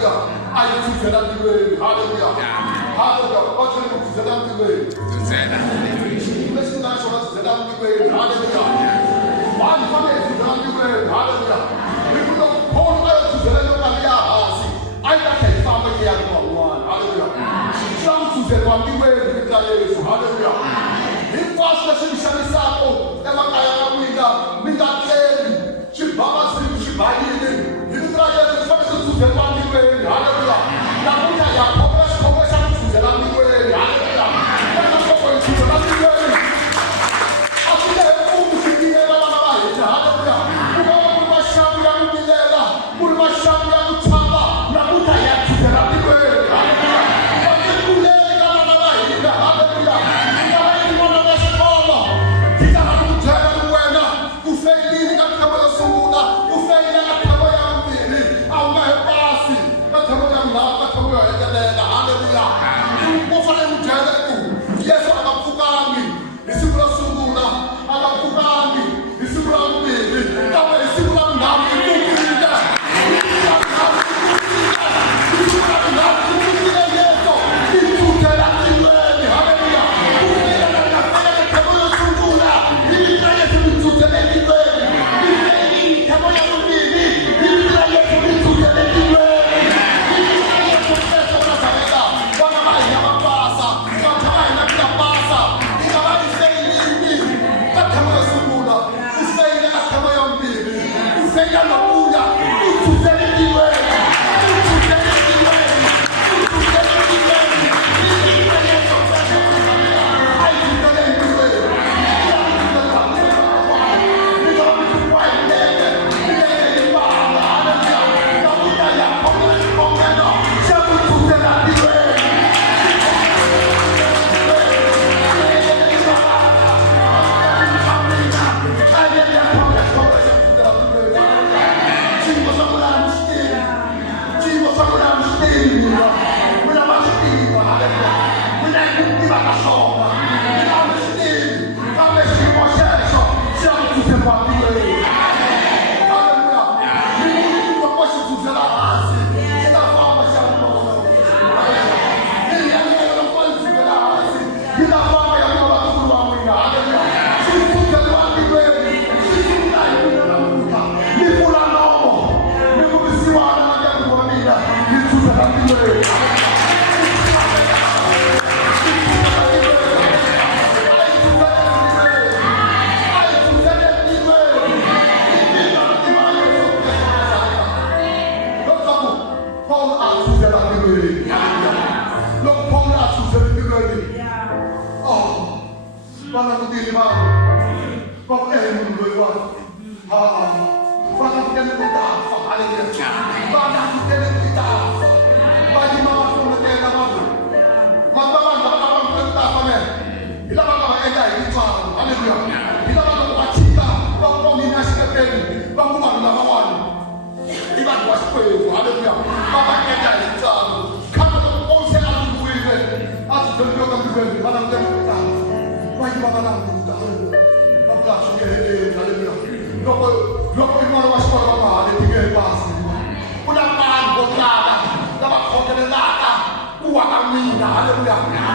Hallelujah. I used to tell them hallelujah. Hallelujah. What can you tell them to do? Listen, that's what I tell them to do. Hallelujah. One family to tell them to do. Hallelujah. People don't call us to tell them to do. I can't find the young one. Hallelujah. Some to tell them to do. Hallelujah. If was the Shami Sapo, Emakaya Minga Clay, she Baba Sim, she Biden, you try to tell them to do. Hallelujah. Hallelujah.